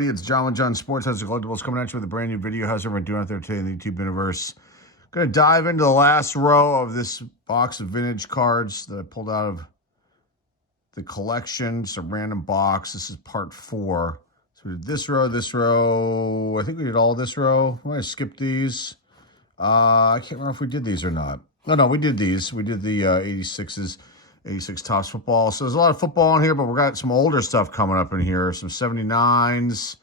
everybody. It's John Sports House of Collectibles coming at you with a brand new video. How's everyone doing out there today in the YouTube universe? Going to dive into the last row of this box of vintage cards that I pulled out of the collection. Just a random box. This is part 4. So we did this row. I think we did all this row. I'm going to skip these. I can't remember if we did these or not. No, we did these. We did the 86s. 86 Topps football. So there's a lot of football in here, but we got some older stuff coming up in here. Some 79s.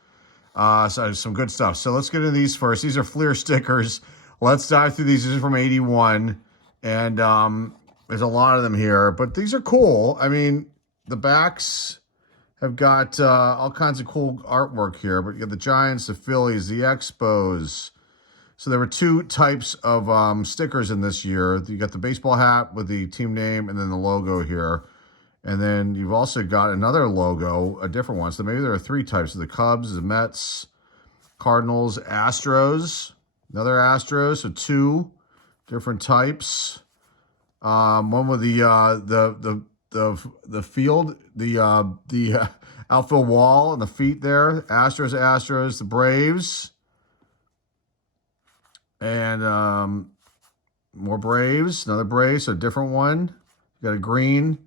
So some good stuff. So let's get into these first. These are Fleer stickers. Let's dive through these. These are from 81. And there's a lot of them here. But these are cool. I mean, the backs have got all kinds of cool artwork here. But you got the Giants, the Phillies, the Expos. So there were 2 types of stickers in this year. You got the baseball hat with the team name and then the logo here. And then you've also got another logo, a different one. So maybe there are 3 types. The Cubs, the Mets, Cardinals, Astros. Another Astros, so 2 different types. One with the field, the outfield wall and the feet there. Astros, the Braves. And more Braves, another Braves, so a different one. You got a green.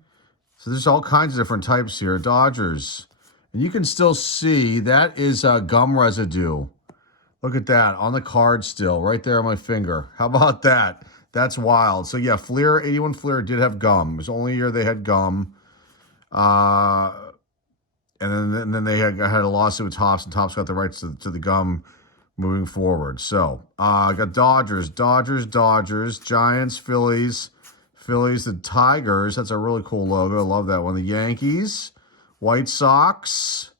So there's all kinds of different types here. Dodgers. And you can still see that is gum residue. Look at that on the card still, right there on my finger. How about that? That's wild. So yeah, Fleer, 81 Fleer did have gum. It was the only year they had gum. And then they had a lawsuit with Topps, and Topps got the rights to the gum moving forward. So, I got Dodgers, Giants, Phillies, the Tigers. That's a really cool logo. I love that one. The Yankees, White Sox.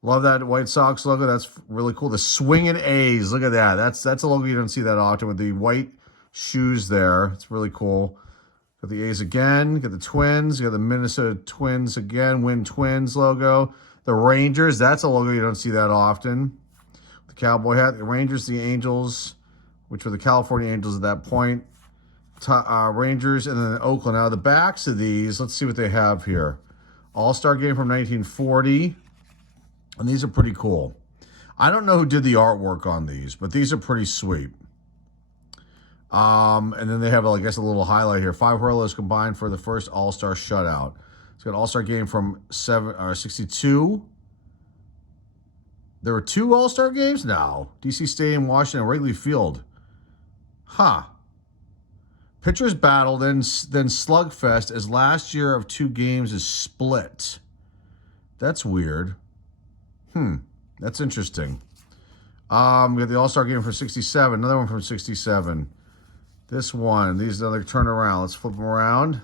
Love that White Sox logo. That's really cool. The Swingin' A's. Look at that. That's a logo you don't see that often with the white shoes there. It's really cool. Got the A's again. Got the Twins. Got the Minnesota Twins again. Win Twins logo. The Rangers. That's a logo you don't see that often. Cowboy hat, the Rangers, the Angels, which were the California Angels at that point, Rangers, and then Oakland. Now, the backs of these, let's see what they have here. All-Star Game from 1940, and these are pretty cool. I don't know who did the artwork on these, but these are pretty sweet. And then they have, I guess, a little highlight here. 5 hurlers combined for the first All-Star shutout. It's got All-Star Game from 62. There were 2 All-Star games now. DC Stadium, Washington, Wrigley Field. Huh. Pitchers battle, then slugfest as last year of 2 games is split. That's weird. That's interesting. We got the All-Star game from 67. Another one from 67. This one. These another turnaround. Let's flip them around.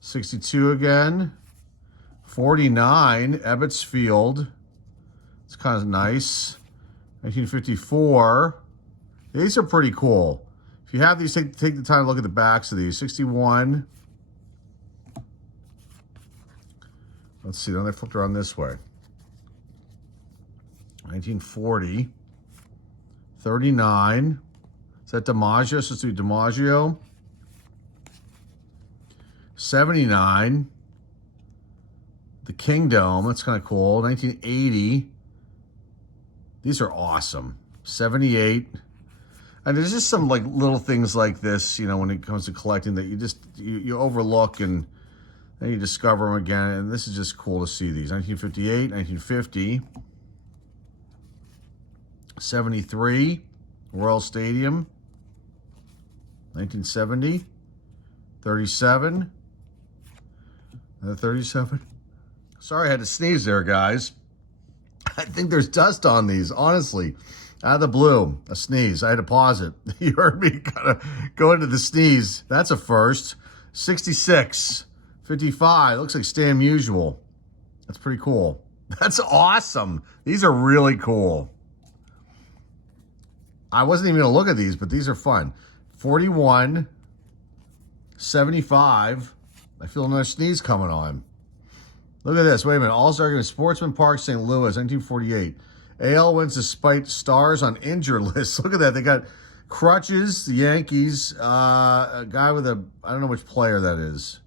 62 again. 49. Ebbets Field. It's kind of nice. 1954. These are pretty cool. If you have these, take the time to look at the backs of these. 61. Let's see. Then they flipped around this way. 1940. 39. Is that DiMaggio? So let's do DiMaggio. 79. The Kingdom. That's kind of cool. 1980. These are awesome. 78. And there's just some like little things like this, you know, when it comes to collecting that you overlook and then you discover them again. And this is just cool to see these. 1958, 1950. 73. Royal Stadium. 1970. 37. Another 37. Sorry, I had to sneeze there, guys. I think there's dust on these, honestly. Out of the blue, a sneeze. I had to pause it. You heard me kind of go into the sneeze. That's a first. 66, 55. Looks like Stan Musial. That's pretty cool. That's awesome. These are really cool. I wasn't even going to look at these, but these are fun. 41, 75. I feel another sneeze coming on. Look at this. Wait a minute. All-Star Game, Sportsman Park, St. Louis, 1948. AL wins despite stars on injured list. Look at that. They got crutches, the Yankees, a guy with a, I don't know which player that is,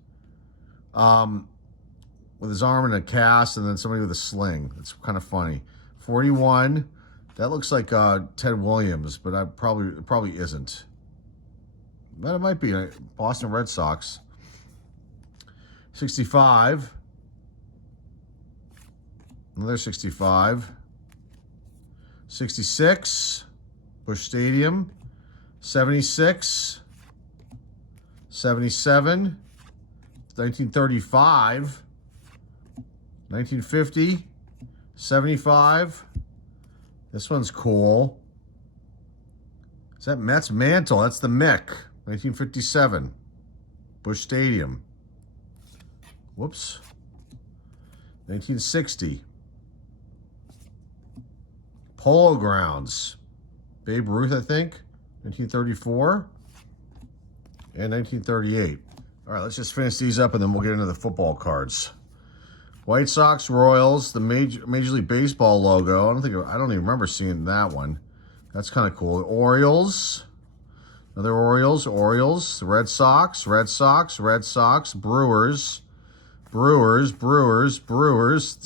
with his arm in a cast, and then somebody with a sling. It's kind of funny. 41. That looks like Ted Williams, but it probably isn't. But it might be Boston Red Sox. 65. Another 65. 66. Busch Stadium. 76. 77. 1935. 1950. 75. This one's cool. Is that Mets mantle? That's the Mick. 1957. Busch Stadium. Whoops. 1960. Polo Grounds. Babe Ruth, I think. 1934. And 1938. All right, let's just finish these up and then we'll get into the football cards. White Sox, Royals, the Major League Baseball logo. I don't even remember seeing that one. That's kind of cool. Orioles. Another Orioles. The Red Sox. Brewers.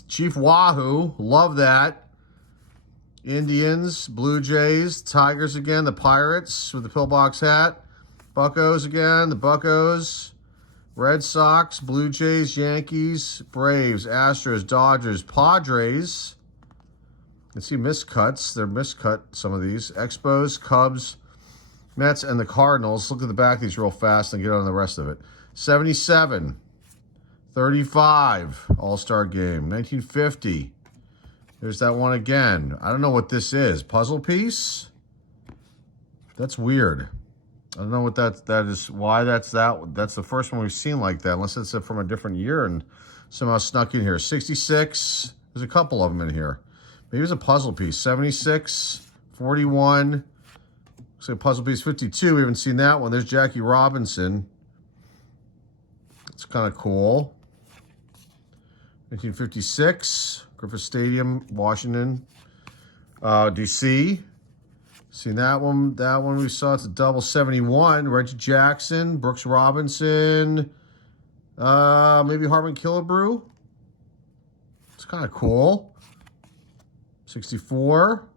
Chief Wahoo. Love that. Indians, Blue Jays, Tigers again, the Pirates with the pillbox hat. Buccos again, the Buccos. Red Sox, Blue Jays, Yankees, Braves, Astros, Dodgers, Padres. You can see miscuts. They're miscut, some of these. Expos, Cubs, Mets, and the Cardinals. Look at the back of these real fast and get on the rest of it. 77. 35. All-Star Game. 1950. There's that one again. I don't know what this is. Puzzle piece? That's weird. I don't know what that is. Why that's that. That's the first one we've seen like that, unless it's from a different year and somehow snuck in here. 66. There's a couple of them in here. Maybe it's a puzzle piece. 76. 41. Looks like puzzle piece 52. We haven't seen that one. There's Jackie Robinson. It's kind of cool. 1956. Griffith Stadium, Washington, D.C. Seen that one. That one we saw. It's a double 71. Reggie Jackson, Brooks Robinson, maybe Harmon Killebrew. It's kind of cool. 64.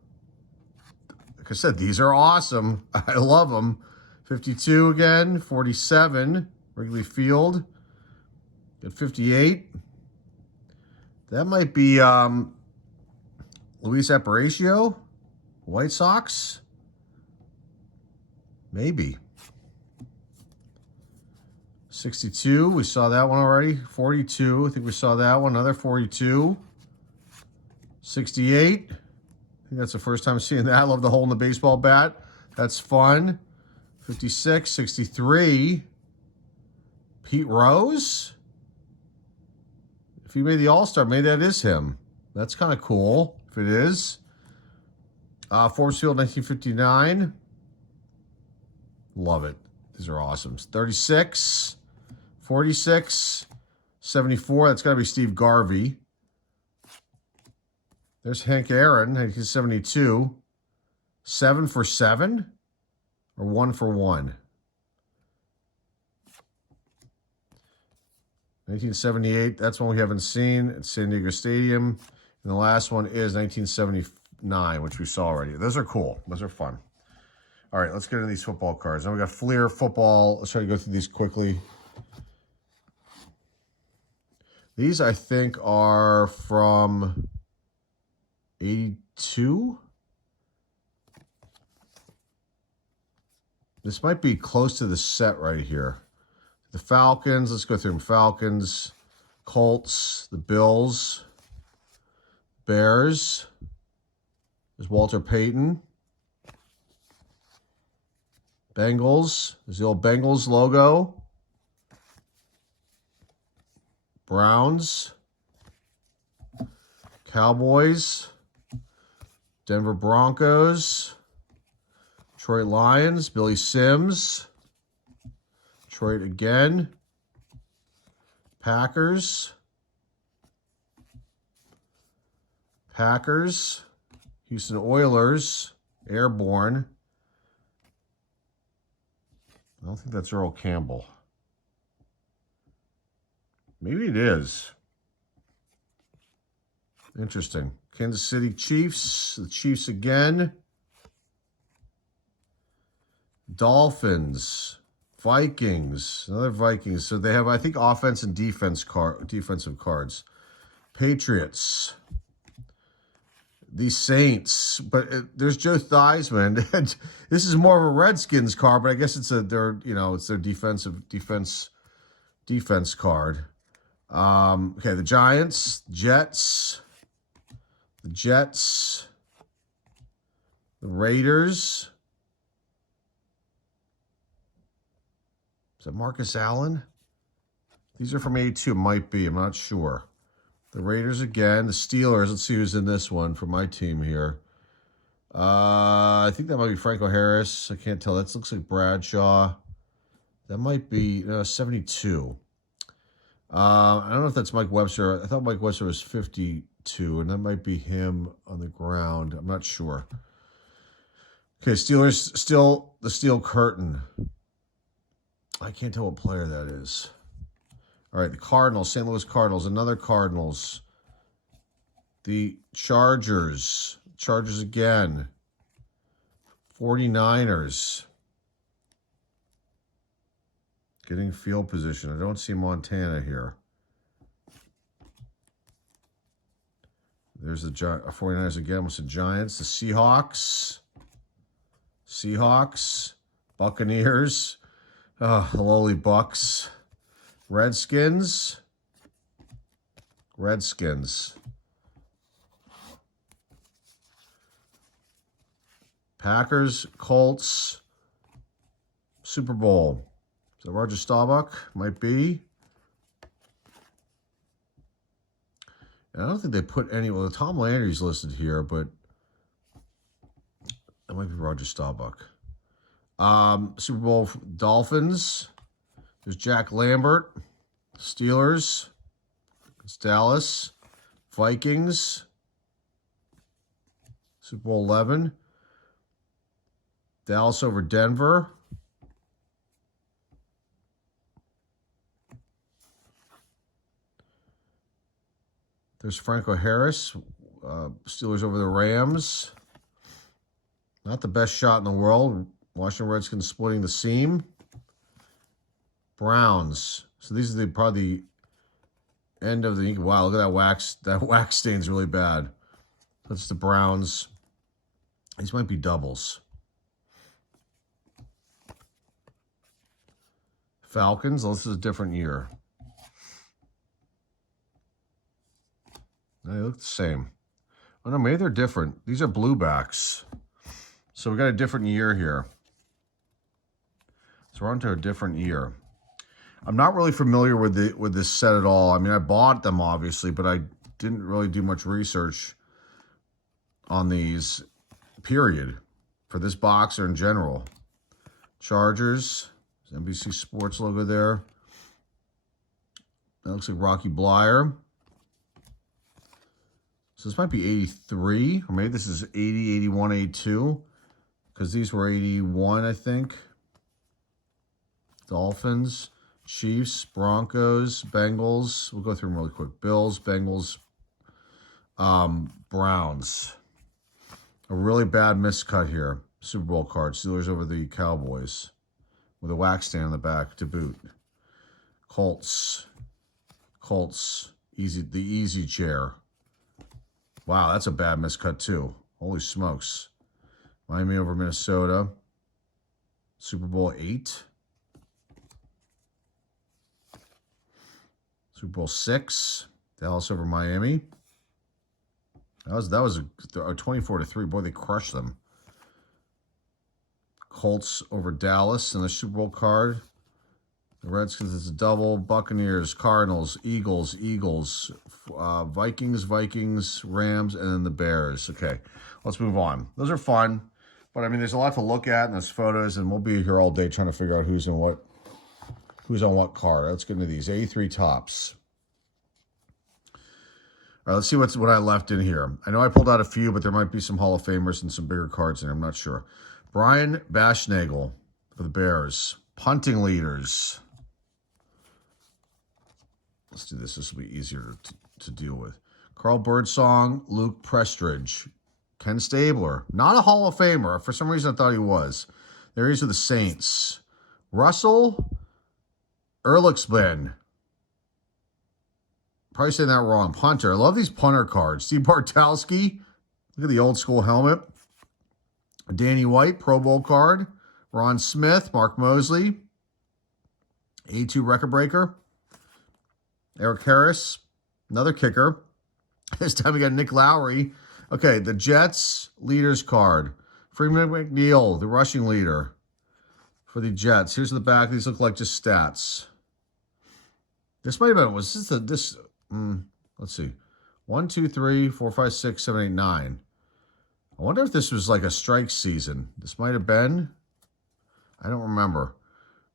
Like I said, these are awesome. I love them. 52 again. 47. Wrigley Field. At 58. That might be Luis Aparicio, White Sox. Maybe. 62, we saw that one already. 42, I think we saw that one. Another 42. 68, I think that's the first time seeing that. I love the hole in the baseball bat. That's fun. 56, 63. Pete Rose. If he made the All-Star, maybe that is him. That's kind of cool, if it is. Forbes Field, 1959. Love it. These are awesome. 36, 46, 74. That's got to be Steve Garvey. There's Hank Aaron, 1972. 7 for 7 or 1 for 1? 1978, that's one we haven't seen. It's San Diego Stadium. And the last one is 1979, which we saw already. Those are cool. Those are fun. All right, let's get into these football cards. Now we got Fleer football. Let's try to go through these quickly. These, I think, are from 82. This might be close to the set right here. The Falcons, let's go through them. Falcons, Colts, the Bills, Bears. There's Walter Payton. Bengals, there's the old Bengals logo. Browns, Cowboys, Denver Broncos, Detroit Lions, Billy Sims. Detroit again. Packers. Houston Oilers. Airborne. I don't think that's Earl Campbell. Maybe it is. Interesting. Kansas City Chiefs. The Chiefs again. Dolphins. Vikings. Another Vikings. So they have, I think, offense and defensive cards. Patriots. The Saints, but there's Joe Theismann. This is more of a Redskins card, but I guess it's their defense card. Okay, the Giants, Jets, the Jets, the Raiders. Is that Marcus Allen? These are from 82, might be, I'm not sure. The Raiders again. The Steelers. Let's see who's in this one for my team here. I think that might be Franco Harris. I can't tell. That looks like Bradshaw. That might be 72. I don't know if that's Mike Webster. I thought Mike Webster was 52, and that might be him on the ground. I'm not sure. Okay, Steelers, still the Steel Curtain. I can't tell what player that is. All right, the Cardinals, St. Louis Cardinals, another Cardinals. The Chargers again. 49ers. Getting field position. I don't see Montana here. There's the 49ers again with the Giants. The Seahawks. Buccaneers. The lowly Bucks. Redskins. Packers, Colts, Super Bowl. Is that Roger Staubach? Might be. And I don't think they put any, well, Tom Landry's listed here, but that might be Roger Staubach. Super Bowl Dolphins. There's Jack Lambert, Steelers, it's Dallas, Vikings, Super Bowl 11, Dallas over Denver, there's Franco Harris, Steelers over the Rams, not the best shot in the world, Washington Redskins splitting the seam. Browns. So these are probably the end of the, wow, look at that wax. That wax stain's really bad. That's the Browns. These might be doubles. Falcons. Oh, this is a different year. They look the same. Oh no, maybe they're different. These are bluebacks. So we got a different year here. So we're on to a different year. I'm not really familiar with this set at all. I mean, I bought them obviously, but I didn't really do much research on these, period, for this box or in general. Chargers, NBC Sports logo there. That looks like Rocky Blyer. So this might be 83, or maybe this is 80, 81, 82, because these were 81, I think. Dolphins. Chiefs, Broncos, Bengals. We'll go through them really quick. Bills, Bengals, Browns. A really bad miscut here. Super Bowl card. Steelers over the Cowboys. With a wax stand on the back to boot. Colts. The easy chair. Wow, that's a bad miscut too. Holy smokes. Miami over Minnesota. Super Bowl 8. Super Bowl 6, Dallas over Miami. That was a 24-3. Boy, they crushed them. Colts over Dallas in the Super Bowl card. The Redskins is a double. Buccaneers, Cardinals, Eagles, Vikings, Rams, and then the Bears. Okay, let's move on. Those are fun, but I mean, there's a lot to look at, and there's photos, and we'll be here all day trying to figure out who's on what card. Let's get into these. 83 tops. All right, let's see what I left in here. I know I pulled out a few, but there might be some Hall of Famers and some bigger cards in there. I'm not sure. Brian Baschnagel for the Bears. Punting leaders. Let's do this. This will be easier to deal with. Carl Birdsong, Luke Prestridge. Ken Stabler. Not a Hall of Famer. For some reason, I thought he was. There he is with the Saints. Russell Erlichsman. Probably saying that wrong. Punter. I love these punter cards. Steve Bartowski. Look at the old school helmet. Danny White, Pro Bowl card. Ron Smith, Mark Mosley. A2 record breaker. Eric Harris, another kicker. This time we got Nick Lowry. Okay, the Jets leaders card. Freeman McNeil, the rushing leader for the Jets. Here's the back. These look like just stats. This might have been, was this let's see. 1, 2, 3, 4, 5, 6, 7, 8, 9. I wonder if this was like a strike season. This might have been. I don't remember.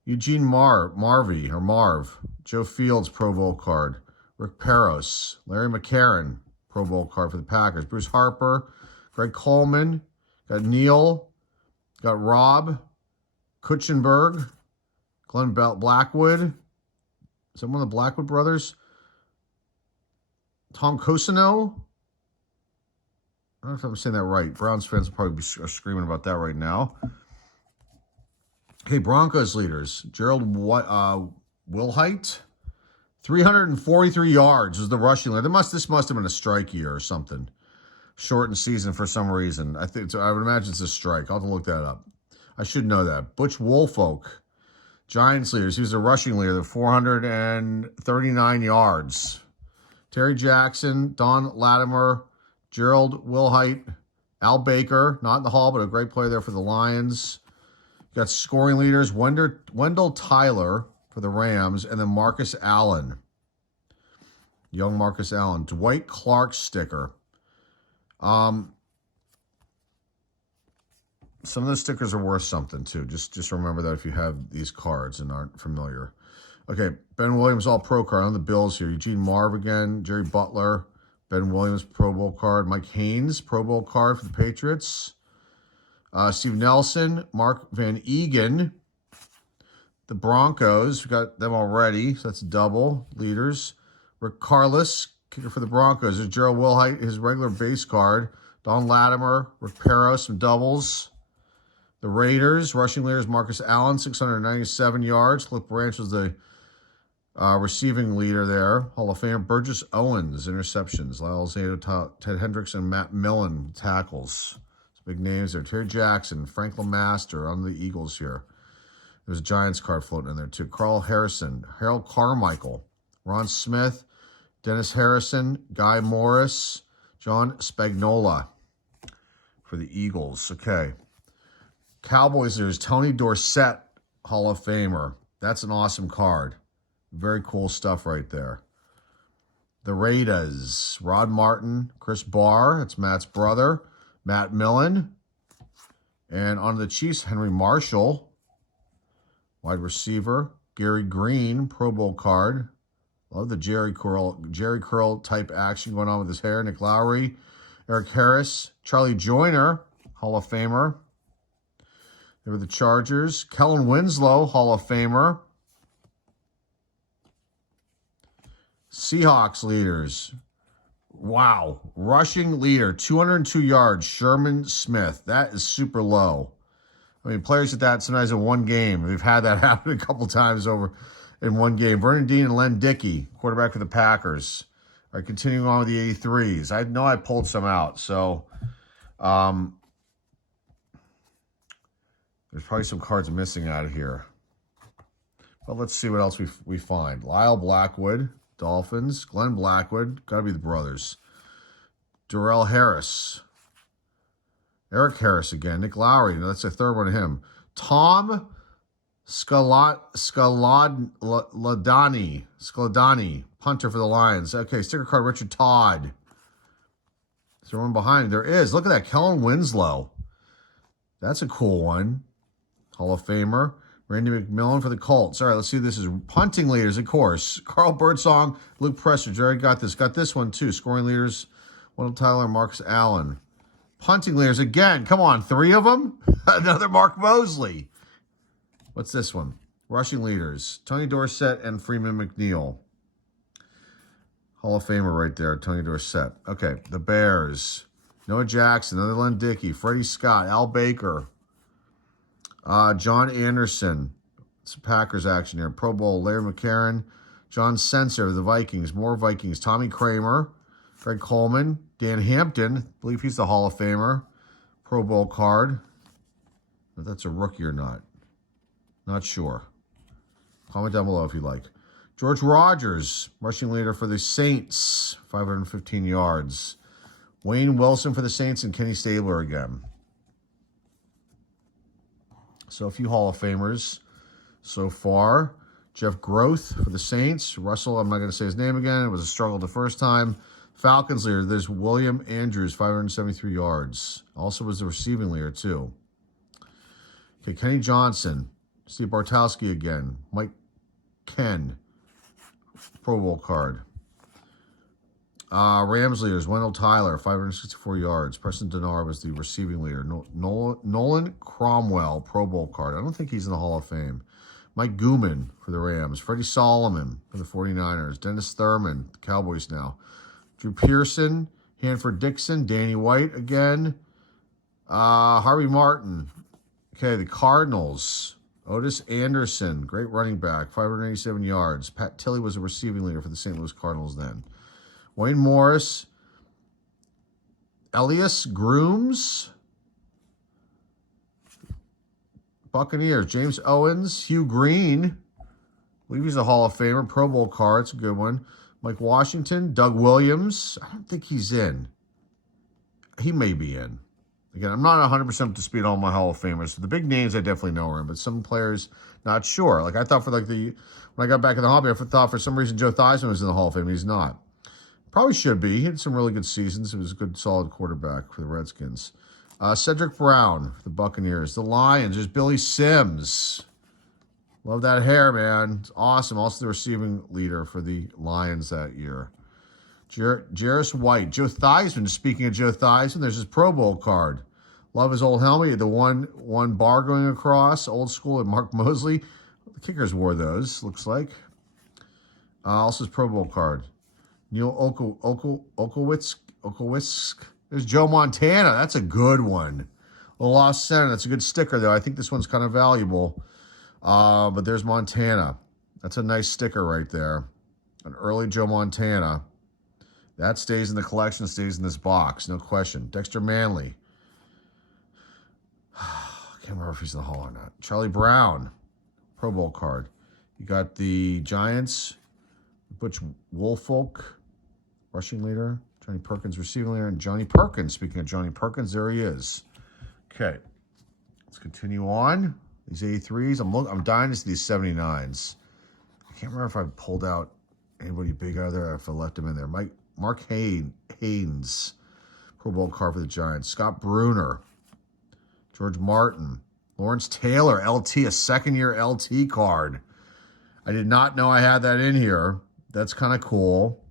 Eugene Marv. Joe Fields, Pro Bowl card. Rick Peros. Larry McCarron, Pro Bowl card for the Packers. Bruce Harper. Greg Coleman. Got Neil. Got Rob. Kutchenberg. Glenn Blackwood. Is that one of the Blackwood brothers? Tom Cosino. I don't know if I'm saying that right. Browns fans will probably be screaming about that right now. Okay, Broncos leaders. Gerald Wilhite. 343 yards was the rushing leader. This must have been a strike year or something. Shortened season for some reason. I would imagine it's a strike. I'll have to look that up. I should know that. Butch Woolfolk. Giants leaders. He was a rushing leader. 439 yards. Terry Jackson. Don Latimer. Gerald Wilhite. Al Baker. Not in the Hall, but a great player there for the Lions. Got scoring leaders, Wendell Tyler for the Rams, and then Marcus Allen. Young Marcus Allen. Dwight Clark sticker. Some of the stickers are worth something, too. Just remember that if you have these cards and aren't familiar. Okay, Ben Williams All-Pro card on the Bills here. Eugene Marv again. Jerry Butler. Ben Williams Pro Bowl card. Mike Haynes Pro Bowl card for the Patriots. Steve Nelson, Mark Van Egan, the Broncos. We got them already, so that's double leaders. Rick Carlos, kicker for the Broncos. There's Gerald Wilhite, his regular base card. Don Latimer, Rick Peros, some doubles. The Raiders, rushing leaders, Marcus Allen, 697 yards. Cliff Branch was the receiving leader there. Hall of Famer Burgess Owens, interceptions. Lyle Zato, Ted Hendricks, and Matt Millen, tackles. Big names there. Terry Jackson, Frank LeMaster on the Eagles here. There's a Giants card floating in there too. Carl Harrison, Harold Carmichael, Ron Smith, Dennis Harrison, Guy Morris, John Spagnola for the Eagles. Okay. Cowboys, there's Tony Dorsett, Hall of Famer. That's an awesome card. Very cool stuff right there. The Raiders, Rod Martin, Chris Barr, that's Matt's brother. Matt Millen. And on the Chiefs, Henry Marshall, wide receiver. Gary Green, Pro Bowl card. Love the Jerry Curl type action going on with his hair. Nick Lowry. Eric Harris. Charlie Joyner, Hall of Famer. They were the Chargers. Kellen Winslow, Hall of Famer. Seahawks leaders. Wow. Rushing leader, 202 yards, Sherman Smith. That is super low. I mean, players at that sometimes in one game. We've had that happen a couple times over in one game. Vernon Dean and Len Dickey, quarterback for the Packers. All right, continuing on with the 83s. I know I pulled some out, so there's probably some cards missing out of here. But let's see what else we find. Lyle Blackwood. Dolphins, Glenn Blackwood, got to be the brothers. Darrell Harris. Eric Harris again. Nick Lowry, that's the third one of him. Tom Scladani, punter for the Lions. Okay, sticker card, Richard Todd. Is there one behind? There is. Look at that, Kellen Winslow. That's a cool one. Hall of Famer. Randy McMillan for the Colts. All right, let's see. This is punting leaders, of course. Carl Birdsong, Luke Prestridge. Already got this. Got this one, too. Scoring leaders, Wendell Tyler, Marcus Allen. Punting leaders again. Come on, 3 of them? Another Mark Mosley. What's this one? Rushing leaders, Tony Dorsett and Freeman McNeil. Hall of Famer right there, Tony Dorsett. Okay, the Bears. Noah Jackson, Len Dickey, Freddie Scott, Al Baker, John Anderson. It's Packers action here. Pro Bowl, Larry McCarron, John Sensor, the Vikings. More Vikings. Tommy Kramer, Greg Coleman, Dan Hampton. I believe he's the Hall of Famer. Pro Bowl card. If that's a rookie or not. Not sure. Comment down below if you like. George Rogers, rushing leader for the Saints, 515 yards. Wayne Wilson for the Saints and Kenny Stabler again. So a few Hall of Famers so far. Jeff Groth for the Saints. Russell, I'm not going to say his name again. It was a struggle the first time. Falcons leader, there's William Andrews, 573 yards. Also was the receiving leader, too. Okay, Kenny Johnson. Steve Bartowski again. Mike Ken. Pro Bowl card. Rams leaders, Wendell Tyler, 564 yards. Preston Denard was the receiving leader. Nolan Cromwell, Pro Bowl card. I don't think he's in the Hall of Fame. Mike Gooman for the Rams. Freddie Solomon for the 49ers. Dennis Thurman, the Cowboys now. Drew Pearson, Hanford Dixon, Danny White again. Harvey Martin. Okay, the Cardinals. Otis Anderson, great running back, 587 yards. Pat Tilley was a receiving leader for the St. Louis Cardinals then. Wayne Morris. Elias Grooms. Buccaneers. James Owens. Hugh Green. I believe he's a Hall of Famer. Pro Bowl card. It's a good one. Mike Washington. Doug Williams. I don't think he's in. He may be in. Again, I'm not 100% up to speed on all my Hall of Famers. So the big names I definitely know are in, but some players, not sure. Like I thought for like when I got back in the hobby, I thought for some reason Joe Theismann was in the Hall of Fame. He's not. Probably should be. He had some really good seasons. He was a good, solid quarterback for the Redskins. Cedric Brown for the Buccaneers. The Lions, there's Billy Sims. Love that hair, man. It's awesome. Also the receiving leader for the Lions that year. Jarris White. Joe Theismann. Speaking of Joe Theismann, there's his Pro Bowl card. Love his old helmet. He had the one bar going across. Old school at Mark Mosley. The Kickers wore those, looks like. Also his Pro Bowl card. Neil Okowitz. There's Joe Montana. That's a good one. The Lost Center. That's a good sticker, though. I think this one's kind of valuable. But there's Montana. That's a nice sticker right there. An early Joe Montana. That stays in the collection, stays in this box, no question. Dexter Manley. I can't remember if he's in the Hall or not. Charlie Brown, Pro Bowl card. You got the Giants, Butch Woolfolk, rushing leader. Johnny Perkins, receiving leader. And Johnny Perkins, speaking of Johnny Perkins, there he is. Okay, let's continue on. These 83s, I'm dying to see these 79s. I can't remember if I pulled out anybody big out of there or if I left him in there. Mark Haynes, Pro Bowl card for the Giants. Scott Bruner, George Martin, Lawrence Taylor, LT, a second-year LT card. I did not know I had that in here. That's kind of cool.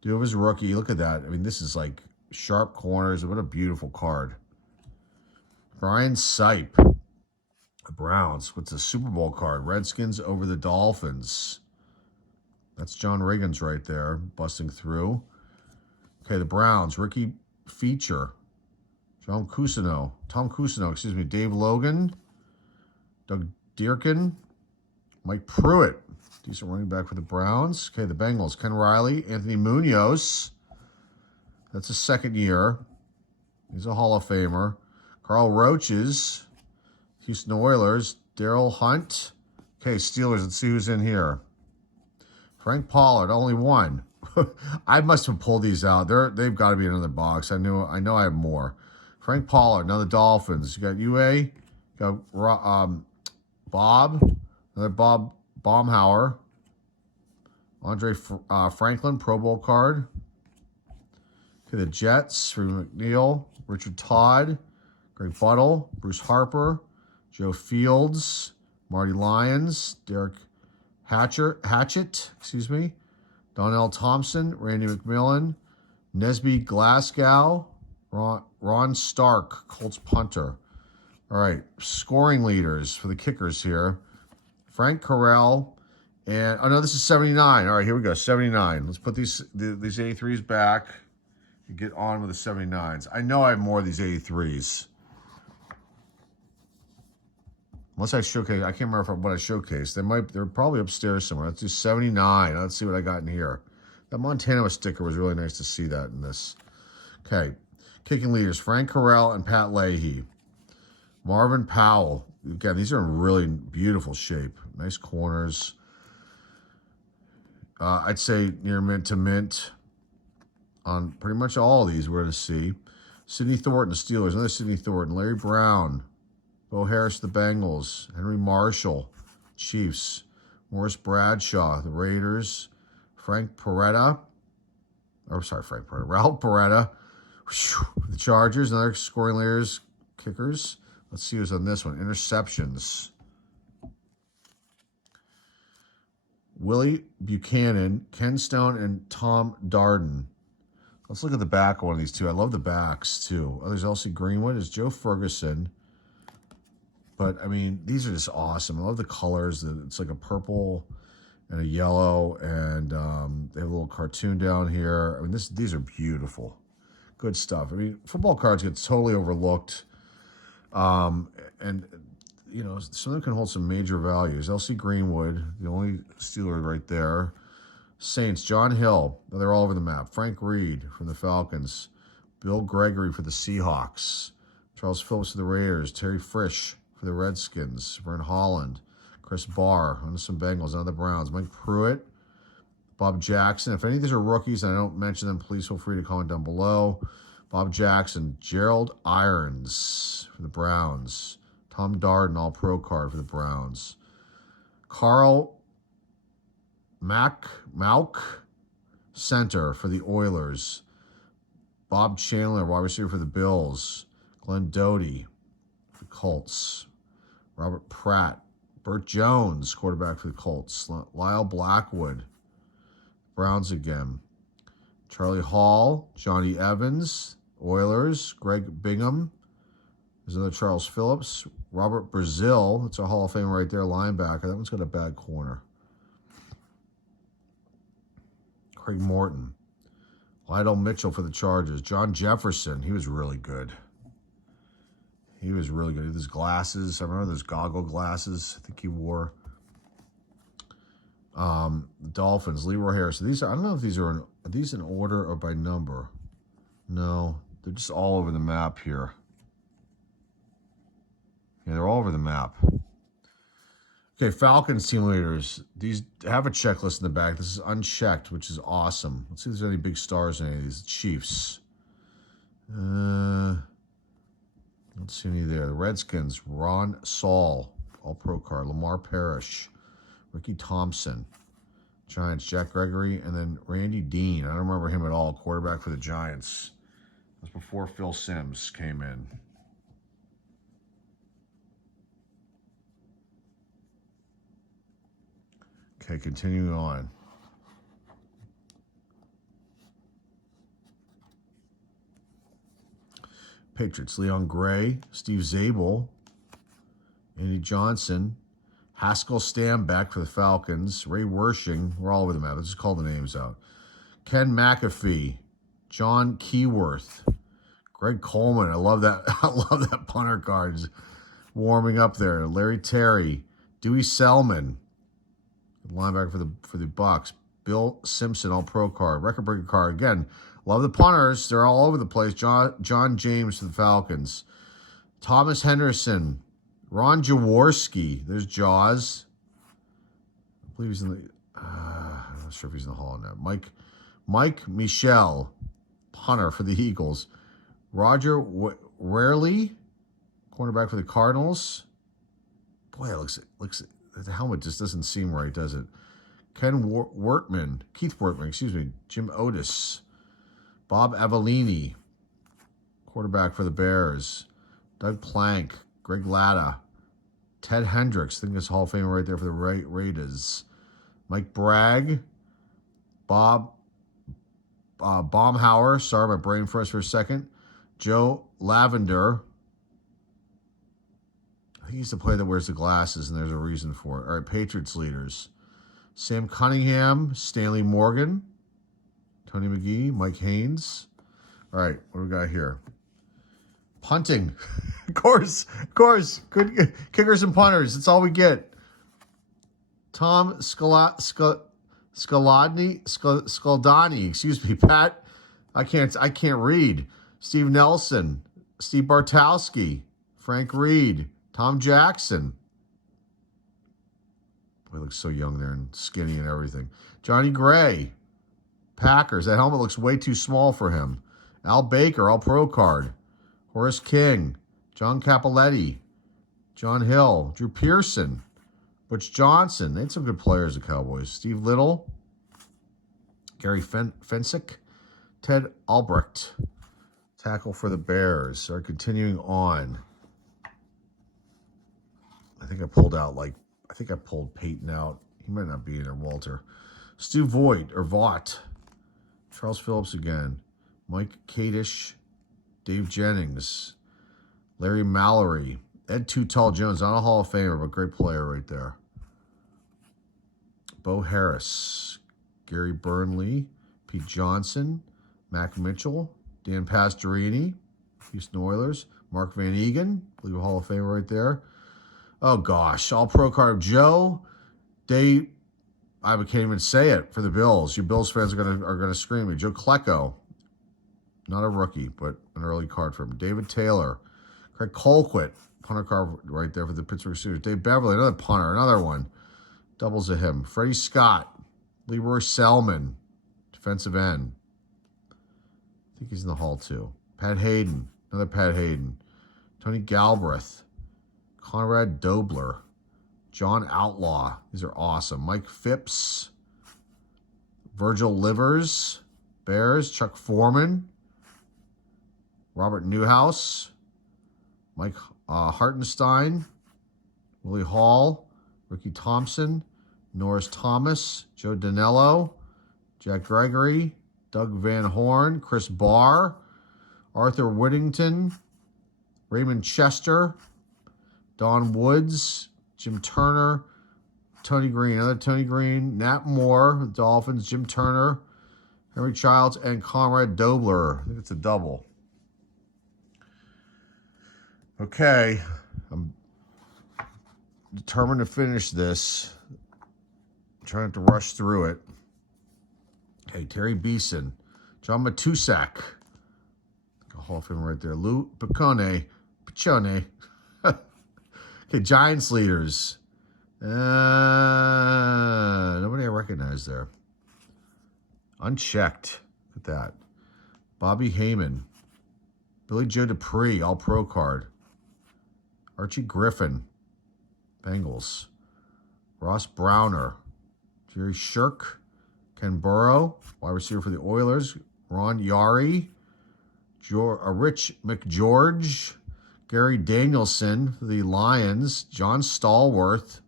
Dude, it was rookie. Look at that. I mean, this is like sharp corners. What a beautiful card. Brian Sipe, the Browns. What's a Super Bowl card? Redskins over the Dolphins. That's John Riggins right there, busting through. Okay, the Browns, Ricky Feature. Tom Cousineau, Dave Logan. Doug Dearkin. Mike Pruitt, decent running back for the Browns. Okay, the Bengals, Ken Riley. Anthony Munoz. That's a second year. He's a Hall of Famer. Carl Roaches. Houston Oilers. Daryl Hunt. Okay, Steelers, let's see who's in here. Frank Pollard, only one. I must have pulled these out. They've got to be in another box. I know I have more. Frank Pollard, now the Dolphins. You got UA, you got Bob, another Bob Baumhauer. Andre Franklin, Pro Bowl card. Okay, the Jets, Freeman McNeil, Richard Todd, Greg Buttle, Bruce Harper, Joe Fields, Marty Lyons, Derek Hatchett, Donnell Thompson, Randy McMillan, Nesby Glasgow, Ron Stark, Colts punter. All right, scoring leaders for the kickers here. Frank Carell And, oh no, this is 79. All right, here we go, 79. Let's put these 83s back and get on with the 79s. I know I have more of these 83s. Unless I showcase, I can't remember what I showcased. They're probably upstairs somewhere. Let's do 79. Let's see what I got in here. That Montana sticker was really nice to see that in this. Okay, kicking leaders, Frank Carell and Pat Leahy. Marvin Powell. Again, these are in really beautiful shape. Nice corners. I'd say near mint to mint on pretty much all of these we're going to see. Sidney Thornton, the Steelers. Another Sidney Thornton. Larry Brown. Bo Harris, the Bengals. Henry Marshall, Chiefs. Morris Bradshaw, the Raiders. Ralph Peretta, the Chargers. Another scoring leaders, kickers. Let's see who's on this one. Interceptions. Willie Buchanan, Ken Stone, and Tom Darden. Let's look at the back of one of these two. I love the backs, too. Oh, there's Elsie Greenwood. There's Joe Ferguson. But, I mean, these are just awesome. I love the colors. It's like a purple and a yellow, and they have a little cartoon down here. I mean, these are beautiful. Good stuff. I mean, football cards get totally overlooked. And, you know, some of them can hold some major values. Elsie Greenwood, the only Steeler right there. Saints, John Hill. They're all over the map. Frank Reed from the Falcons. Bill Gregory for the Seahawks. Charles Phillips for the Raiders. Terry Frisch for the Redskins. Vern Holland. Chris Barr on some Bengals, on the Browns. Mike Pruitt. Bob Jackson. If any of these are rookies and I don't mention them, please feel free to comment down below. Bob Jackson. Gerald Irons for the Browns. Tom Darden, all-pro card for the Browns. Carl Malk, center for the Oilers. Bob Chandler, wide receiver for the Bills. Glenn Doty for the Colts. Robert Pratt. Burt Jones, quarterback for the Colts. Lyle Blackwood, Browns again. Charlie Hall, Johnny Evans, Oilers. Greg Bingham. There's another Charles Phillips. Robert Brazil, that's a Hall of Fame right there, linebacker. That one's got a bad corner. Craig Morton. Lydell Mitchell for the Chargers. John Jefferson, he was really good. He was really good. He had his glasses. I remember those goggle glasses I think he wore. The Dolphins, Leroy Harris. So I don't know if these are these in order or by number? No, they're just all over the map here. Yeah, they're all over the map. Okay, Falcons team leaders. These have a checklist in the back. This is unchecked, which is awesome. Let's see if there's any big stars in any of these. Chiefs. Don't see any there. The Redskins, Ron Saul, all-pro card. Lamar Parrish. Ricky Thompson. Giants, Jack Gregory, and then Randy Dean. I don't remember him at all. Quarterback for the Giants. That was before Phil Simms came in. Okay, continuing on. Patriots, Leon Gray, Steve Zabel, Andy Johnson, Haskell Stambeck for the Falcons, Ray Wershing, we're all over the map. Let's just call the names out. Ken McAfee, John Keyworth, Greg Coleman. I love that. I love that punter cards warming up there. Larry Terry, Dewey Selman, linebacker for the Bucs. Bill Simpson, all-pro card. Record-breaker card. Again, love the punters. They're all over the place. John James for the Falcons. Thomas Henderson. Ron Jaworski. There's Jaws. I believe he's in the... I'm not sure if he's in the Hall now. Mike Michel, punter for the Eagles. Roger Rarely, cornerback for the Cardinals. Boy, it looks the helmet just doesn't seem right, does it? Keith Wortman, Jim Otis. Bob Avellini, quarterback for the Bears. Doug Plank, Greg Latta. Ted Hendricks, I think that's Hall of Fame right there for the Raiders. Mike Bragg. Bob Baumhauer, sorry, my brain froze for a second. Joe Lavender. I think he's the player that wears the glasses, and there's a reason for it. All right, Patriots leaders. Sam Cunningham, Stanley Morgan, Tony McGee, Mike Haynes. All right, what do we got here? Punting. Of course. Good kickers and punters. That's all we get. Tom Scaldani, excuse me, Pat. I can't read. Steve Nelson, Steve Bartowski, Frank Reed, Tom Jackson. Boy, he looks so young there and skinny and everything. Johnny Gray, Packers. That helmet looks way too small for him. Al Baker, All-Pro card. Horace King, John Capoletti, John Hill, Drew Pearson, Butch Johnson. They had some good players, the Cowboys. Steve Little, Gary Fensick, Ted Albrecht, tackle for the Bears. Are continuing on. I think I pulled Peyton out. He might not be in there, Walter. Stu Voigt, or Vaught. Charles Phillips again. Mike Kadish, Dave Jennings, Larry Mallory, Ed Too Tall Jones, not a Hall of Famer, but great player right there. Bo Harris, Gary Burnley, Pete Johnson, Mac Mitchell, Dan Pastorini, Houston Oilers, Mark Van Egan, I believe a Hall of Famer right there. Oh gosh, All-Pro card Joe. I can't even say it for the Bills. You Bills fans are gonna scream at me. Joe Klecko. Not a rookie, but an early card for him. David Taylor. Craig Colquitt. Punter card right there for the Pittsburgh Steelers. Dave Beverly, another punter, another one. Doubles of him. Freddie Scott. Leroy Selman. Defensive end. I think he's in the Hall too. Pat Hayden. Another Pat Hayden. Tony Galbraith. Conrad Dobler. John Outlaw. These are awesome. Mike Phipps. Virgil Livers. Bears. Chuck Foreman. Robert Newhouse, Mike Hartenstein, Willie Hall, Ricky Thompson, Norris Thomas, Joe Danello, Jack Gregory, Doug Van Horn, Chris Barr, Arthur Whittington, Raymond Chester, Don Woods, Jim Turner, Tony Green, another Tony Green, Nat Moore, the Dolphins, Jim Turner, Henry Childs, and Conrad Dobler. I think it's a double. Okay, I'm determined to finish this. I'm trying to rush through it. Okay, Terry Beeson, John Matusak, a Hall of Famer right there. Lou Piccione. Okay, Giants leaders. Nobody I recognize there. Unchecked. Look at that. Bobby Heyman, Billy Joe Dupree, All-Pro card. Archie Griffin, Bengals. Ross Browner, Jerry Shirk, Ken Burrow, wide receiver for the Oilers. Ron Yari, Rich McGeorge, Gary Danielson for the Lions. John Stallworth,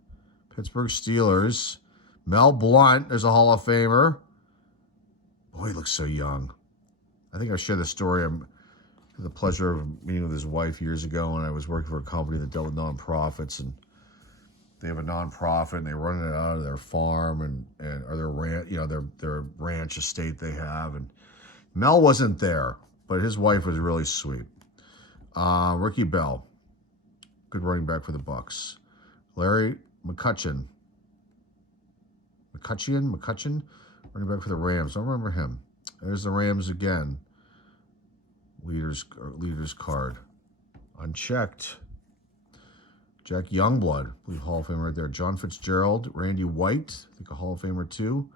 Pittsburgh Steelers. Mel Blount, there's a Hall of Famer. Boy, he looks so young. I think I shared the story. I had the pleasure of meeting with his wife years ago when I was working for a company that dealt with nonprofits, and they have a nonprofit and they run it out of their farm or their ranch, their ranch estate they have. And Mel wasn't there, but his wife was really sweet. Ricky Bell, good running back for the Bucks. Larry McCutcheon, running back for the Rams. I don't remember him. There's the Rams again. Leaders card. Unchecked. Jack Youngblood, I believe Hall of Famer right there. John Fitzgerald, Randy White, I think a Hall of Famer too.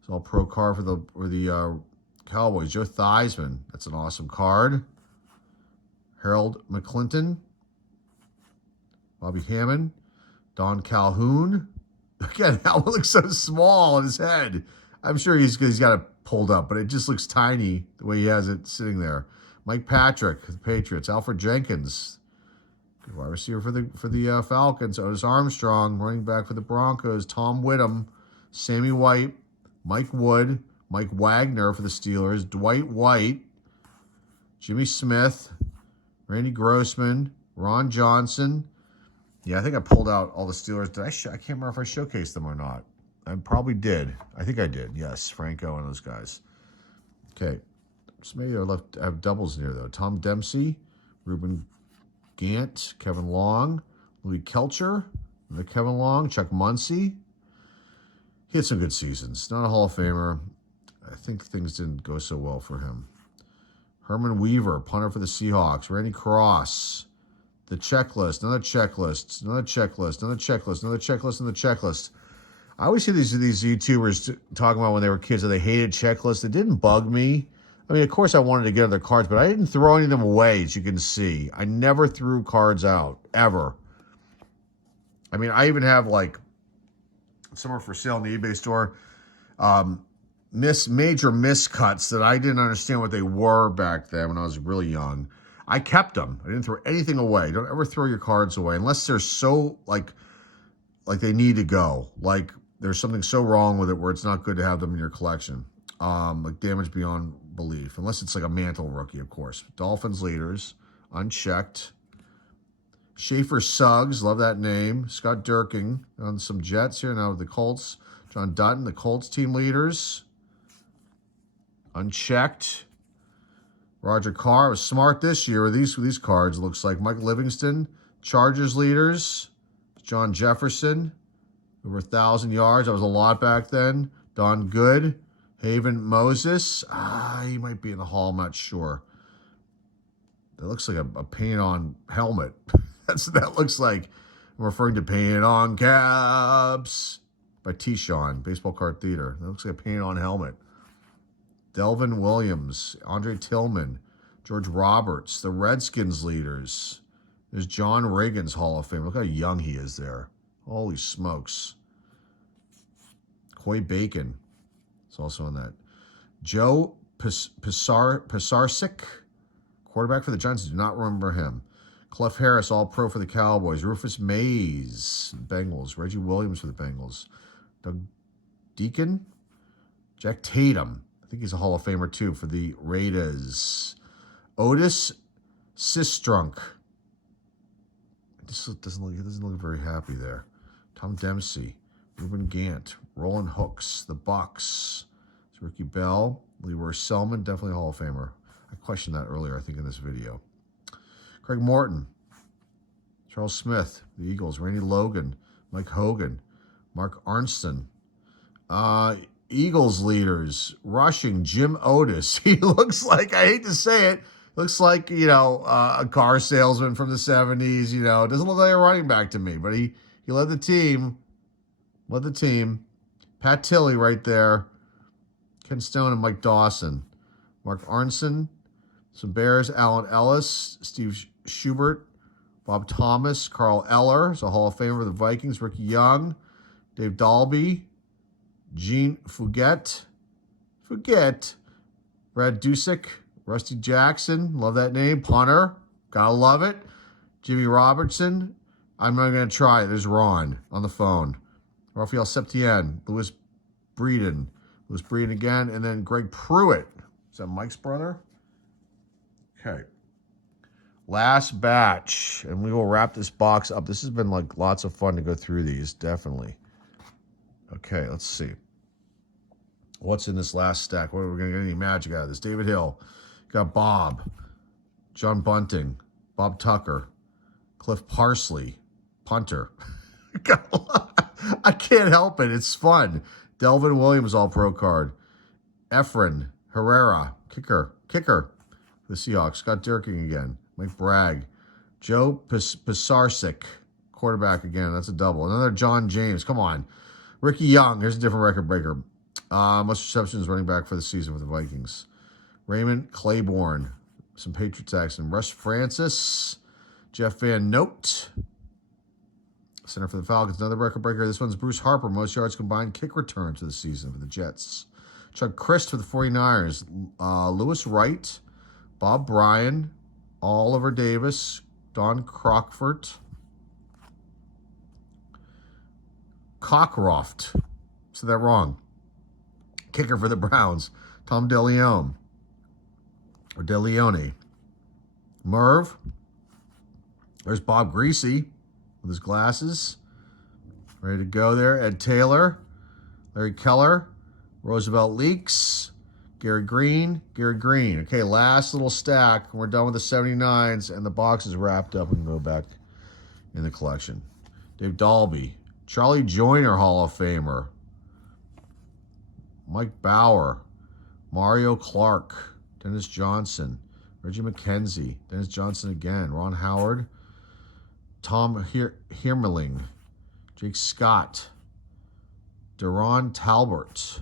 It's all pro card for the Cowboys. Joe Theismann, that's an awesome card. Harold McClinton, Bobby Hammond, Don Calhoun. Again, that one looks so small on his head. I'm sure he's got it pulled up, but it just looks tiny the way he has it sitting there. Mike Patrick, the Patriots. Alfred Jenkins, good wide receiver for the Falcons. Otis Armstrong, running back for the Broncos. Tom Whittem, Sammy White, Mike Wood, Mike Wagner for the Steelers. Dwight White, Jimmy Smith, Randy Grossman, Ron Johnson. Yeah, I think I pulled out all the Steelers. I can't remember if I showcased them or not. I probably did. I think I did. Yes, Franco and those guys. Okay. So maybe I have doubles in here, though. Tom Dempsey, Ruben Gant, Kevin Long, Louis Kelcher, Kevin Long, Chuck Muncy. He had some good seasons. Not a Hall of Famer. I think things didn't go so well for him. Herman Weaver, punter for the Seahawks. Randy Cross. The checklist, another checklist, another checklist, another checklist, another checklist, another checklist. I always see these YouTubers talking about when they were kids that they hated checklists. It didn't bug me. I mean, of course I wanted to get other cards, but I didn't throw any of them away, as you can see. I never threw cards out, ever. I mean, I even have, like, somewhere for sale in the eBay store, major miscuts that I didn't understand what they were back then when I was really young. I kept them. I didn't throw anything away. Don't ever throw your cards away unless they're so, like they need to go. Like, there's something so wrong with it where it's not good to have them in your collection. Like damage beyond belief. Unless it's like a mantle rookie, of course. Dolphins leaders, unchecked. Schaefer Suggs, love that name. Scott Durkin on some Jets here now with the Colts. John Dutton, the Colts team leaders. Unchecked. Roger Carr was smart this year with these cards. It looks like Mike Livingston, Chargers leaders. John Jefferson, over 1,000 yards. That was a lot back then. Don Good, Haven Moses. He might be in the Hall. I'm not sure. That looks like a paint-on helmet. That's what that looks like. I'm referring to painted-on caps by T-Shawn, Baseball Card Theater. That looks like a painted-on helmet. Delvin Williams, Andre Tillman, George Roberts, the Redskins leaders. There's John Reagan's Hall of Fame. Look how young he is there. Holy smokes. Coy Bacon is also on that. Joe Pisarcik, quarterback for the Giants. Do not remember him. Clef Harris, All-Pro for the Cowboys. Rufus Mays, Bengals. Reggie Williams for the Bengals. Doug Deacon. Jack Tatum. I think he's a Hall of Famer, too, for the Raiders. Otis Sistrunk. He doesn't look very happy there. Tom Dempsey. Ruben Gant. Roland Hooks. The Bucks. It's Ricky Bell. Leroy Selman. Definitely a Hall of Famer. I questioned that earlier, I think, in this video. Craig Morton. Charles Smith. The Eagles. Randy Logan. Mike Hogan. Mark Arnston. Eagles leaders, rushing, Jim Otis. He looks like, I hate to say it, looks like, a car salesman from the 70s, Doesn't look like a running back to me, but he led the team. Pat Tilley right there. Ken Stone and Mike Dawson. Mark Arnson. Some Bears, Alan Ellis, Steve Schubert, Bob Thomas, Carl Eller, is a Hall of Famer for the Vikings, Ricky Young, Dave Dalby, Gene Fugett, Brad Dusick, Rusty Jackson, love that name, punter, gotta love it, Jimmy Robertson, I'm not going to try it, there's Ron on the phone, Raphael Septien, Louis Breeden again, and then Greg Pruitt, is that Mike's brother? Okay. Last batch, and we will wrap this box up. This has been like lots of fun to go through these, definitely. Okay, let's see. What's in this last stack? What are we going to get any magic out of this? David Hill. Got Bob. John Bunting. Bob Tucker. Cliff Parsley. Punter. I can't help it. It's fun. Delvin Williams, All-Pro card. Efren Herrera. Kicker. The Seahawks. Scott Durkin again. Mike Bragg. Joe Pisarcik. Quarterback again. That's a double. Another John James. Come on. Ricky Young. Here's a different record breaker. Most receptions running back for the season with the Vikings. Raymond Claiborne. Some Patriots action. Russ Francis. Jeff Van Note. Center for the Falcons. Another record breaker. This one's Bruce Harper. Most yards combined kick return to the season for the Jets. Chuck Christ for the 49ers. Lewis Wright. Bob Bryan. Oliver Davis. Don Crockford. Cockcroft. Said that wrong. Kicker for the Browns. Tom DeLeon. Or DeLeone. Merv. There's Bob Greasy with his glasses. Ready to go there. Ed Taylor. Larry Keller, Roosevelt Leaks, Gary Green. Okay, last little stack. We're done with the 79s, and the box is wrapped up and go back in the collection. Dave Dalby, Charlie Joyner, Hall of Famer. Mike Bauer, Mario Clark, Dennis Johnson, Reggie McKenzie, Dennis Johnson again, Ron Howard, Tom Hirmeling, Jake Scott, Deron Talbert,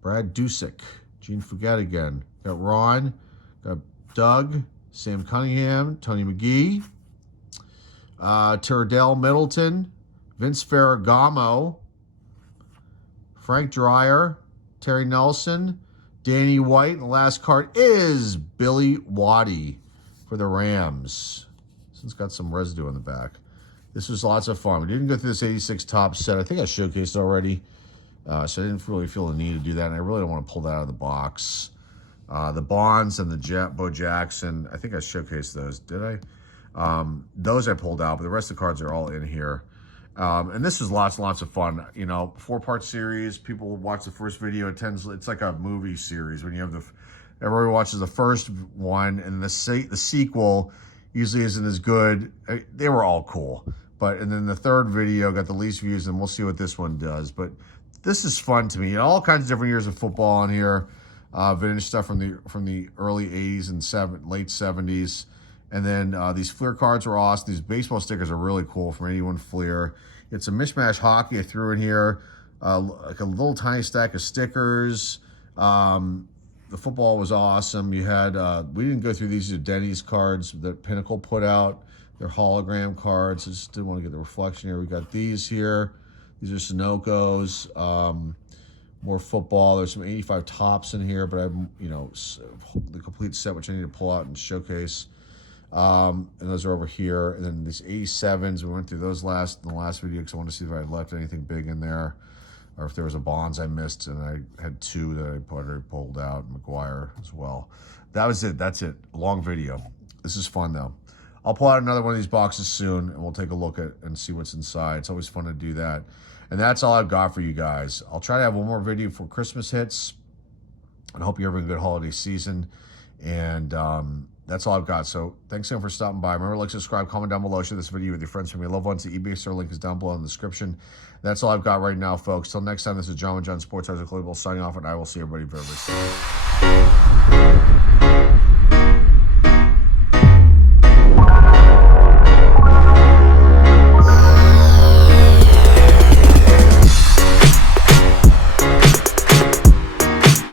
Brad Dusick, Gene Fuget again. Got Ron, got Doug, Sam Cunningham, Tony McGee, Turdell Middleton, Vince Ferragamo, Frank Dreyer, Terry Nelson, Danny White, and the last card is Billy Waddy for the Rams. This one's got some residue on the back. This was lots of fun. We didn't go through this 86 top set. I think I showcased already, so I didn't really feel the need to do that, and I really don't want to pull that out of the box. The Bonds and the Bo Jackson, I think I showcased those. Did I? Those I pulled out, but the rest of the cards are all in here. And this was lots and lots of fun. You know, 4-part series. People watch the first video. It's like a movie series when you have everybody watches the first one, and the sequel usually isn't as good. They were all cool, and then the third video got the least views, and we'll see what this one does. But this is fun to me. You know, all kinds of different years of football on here. Vintage stuff from the early 80s and late 70s. And then these Fleer cards were awesome. These baseball stickers are really cool from 81 Fleer. It's a mishmash hockey I threw in here. Like a little tiny stack of stickers. The football was awesome. You had, we didn't go through these Denny's cards that Pinnacle put out. They're hologram cards. I just didn't want to get the reflection here. We got these here. These are Sunoco's. More football. There's some 85 tops in here, but I have, you know, the complete set, which I need to pull out and showcase. And those are over here. And then these 87s, we went through those in the last video because I wanted to see if I had left anything big in there, or if there was a Bonds I missed, and I had 2 that I already pulled out, McGuire as well. That was it. That's it. Long video. This is fun, though. I'll pull out another one of these boxes soon, and we'll take a look at and see what's inside. It's always fun to do that. And that's all I've got for you guys. I'll try to have one more video for Christmas hits, and I hope you're having a good holiday season. And that's all I've got. So thanks again for stopping by. Remember, like, subscribe, comment down below, share this video with your friends, family, loved ones. The eBay store link is down below in the description. That's all I've got right now, folks. Till next time, this is John with John Sports Collectibles signing off, and I will see everybody very, very soon.